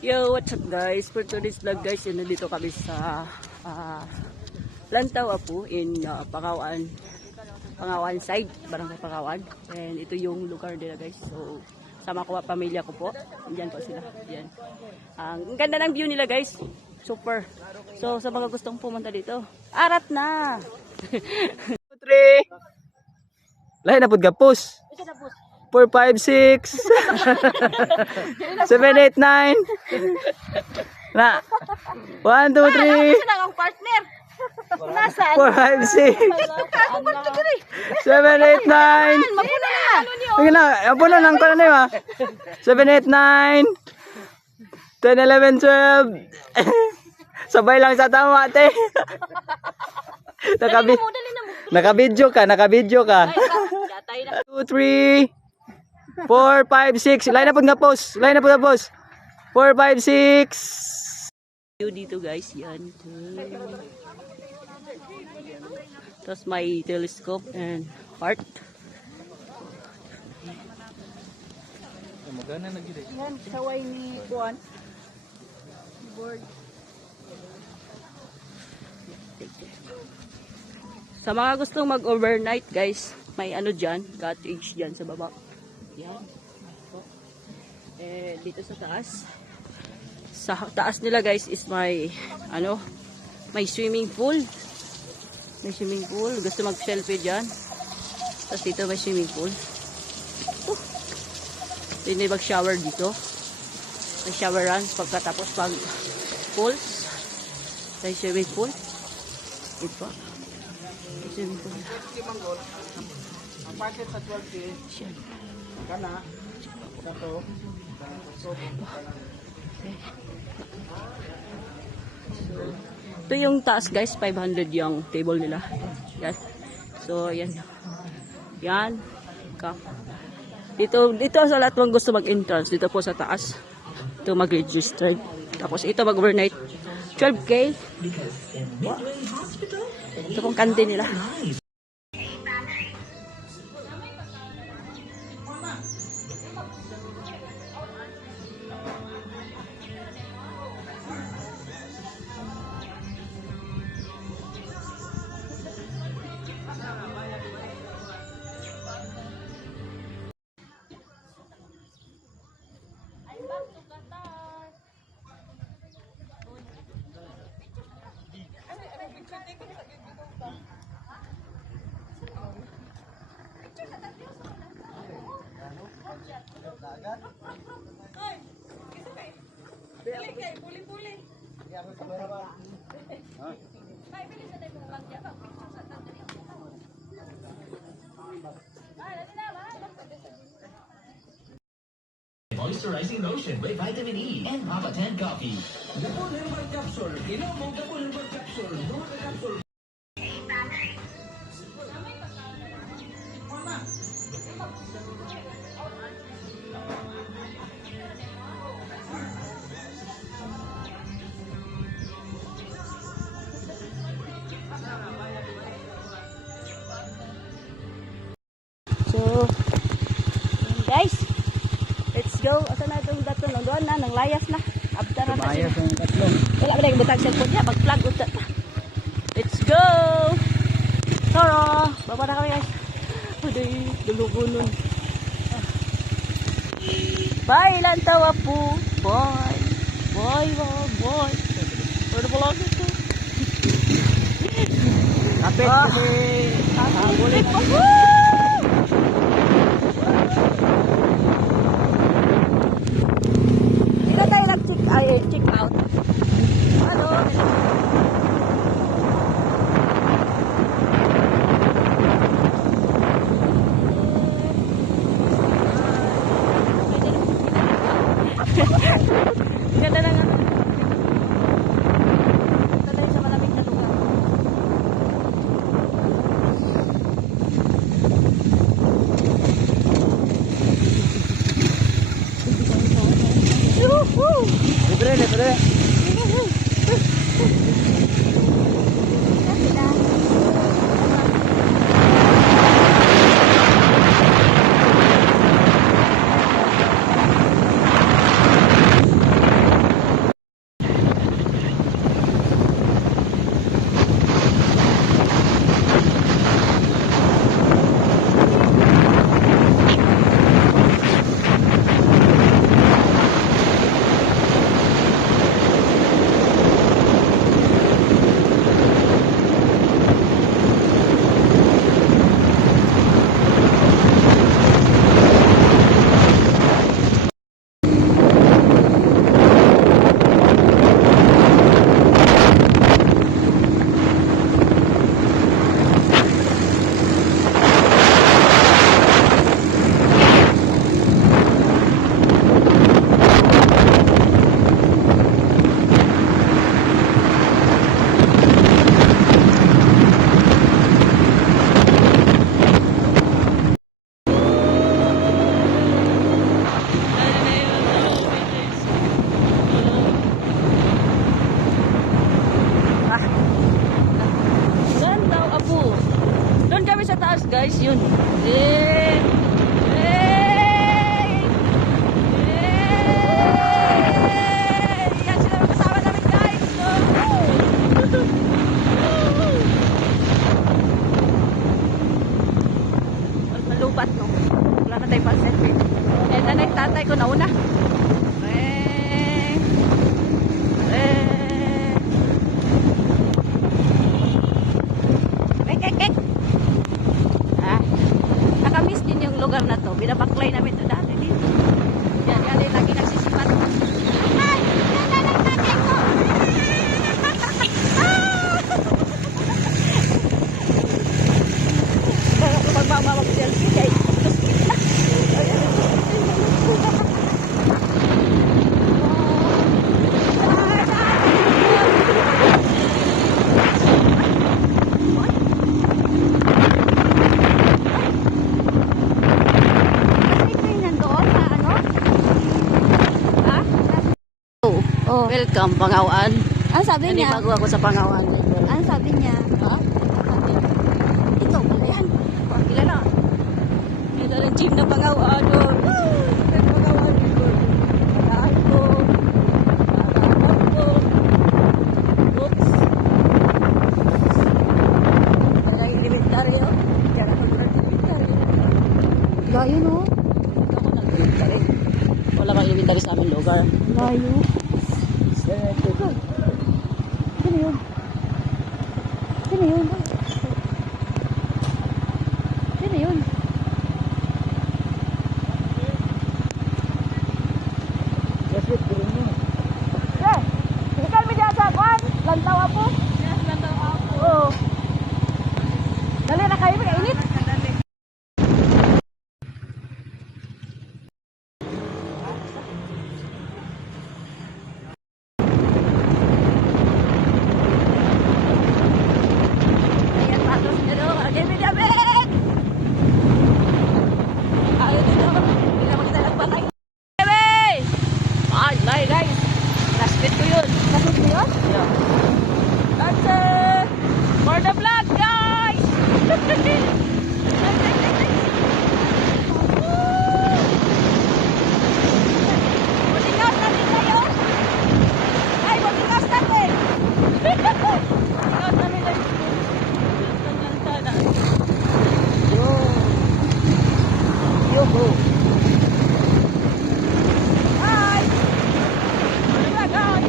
Yo, what's up guys? For today's vlog guys, nandito kami sa Lantaw Apu in Pangawan side, Barangay Pangawan. And ito yung lugar nila guys. So, sama ko pamilya ko po. Diyan po sila. Diyan. Ang ganda ng view nila guys. Super. So, sa mga gustong pumunta dito, arat na! 3 lahi na pud gapos. 4, 5, 6 7, 8, 9 na 1, 2, 3 ang partner. Nasaan? 4, 5, 6 7, 8, 9 sige na, apuno nang ko na yun 7, 8, 9 10, 11, 12 sabay lang sa tama te. Nakabidyo ka 2, 3 4, 5, 6 lain na po nga post 4, 5, 6 View dito guys, yan. Tapos may telescope and heart. Yan, saway ni Juan. Board. Sa mga gustong mag-overnight guys, may ano dyan, cottage dyan sa baba. Yan. Eh, dito sa taas. Sa taas nila guys is may may swimming pool. May swimming pool. Gusto mag-selfie dyan. Tapos dito may swimming pool. Hindi mag-shower dito. May showeran pagkatapos pag pools. May swimming pool. Ito. May swimming pool. ang packet sa 12K kana sato ito yung taas guys, 500 yung table nila. Yan. So yan. Yan. Dito sa lahat ng gusto mag-entrance dito po sa taas. Ito mag-register. Tapos ito mag-overnight. 12K. Wow. Ito pong kantin nila. Moisturizing lotion with vitamin E and Papa 10 coffee. Gapon Herbal Capsule. Inom mo Gapon Herbal Capsule. Duha ka capsule. So, guys, let's go. Asa na itong dato? Doon na, nang layas na. Abda na kasi. mayas ang tatlo Wala ba yung butang cellphone niya? Mag-plug uta. Let's go! Tara! Baba na kami guys. Aday, dulugunon. Bye, Lantaw Apu. Bye. Bye, bye. Pwede pala ito. kapit kasi Bulit pa. Hindi tayo check out. Ano? Ganda na nga. Ito tayo sa malamig na lugar. libre Oh. Welcome, Pangawan. Ano sabi niya? Bago ako sa Pangawan. Ano sabi niya? Ha? Ikaw, yan. Pila na. Ito rin team na Pangawan. Pangawan. Pagkaan ko. Pagkaan ko. Oops. Kaya elementary, oh. Kaya ako elementary. Layo, no? Ako nag-elementary. Wala kang elementary sa aming lugar. Layo. Sino yun? Sino yun? Sino yun? Ikan mi dyan sa kwan. Lantaw ako. Yes, lantaw ako. Oo. Dali na kayo, init. Ayan, patos nyo doon. Again, may damit! Ayaw dito. Hindi na makita nagpatay. Bebe! Ay, guys. Last bit ko yun. Kapit mo yun? Yeah. That's for the vlog, guys! Butingas natin kayo! Ay, butingas natin! Butingas namin guys! Yo go! Bye! For the vlog, guys!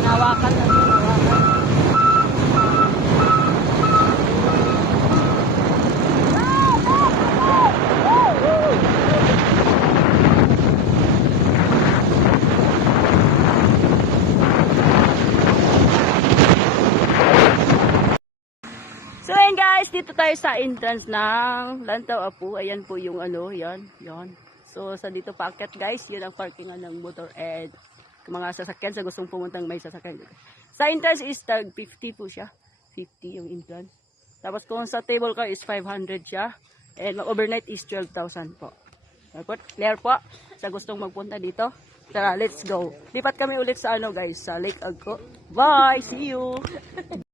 Nawakan na yun, nawakan. So ayan guys, dito tayo sa entrance ng Lantaw Apu. Ayan po yung ano, yan. So sa dito paakyat guys, yun ang parkingan ng motor and mga sasakyan sa gustong pumuntang may sasakyan. Sa entrance is tag 50 po siya. 50 yung entrance. Tapos kung sa table car is 500 siya. And overnight is 12,000 po. Clear po sa gustong magpunta dito. Tara, let's go. Lipat kami ulit sa ano guys, sa Lake Agco. Bye! See you!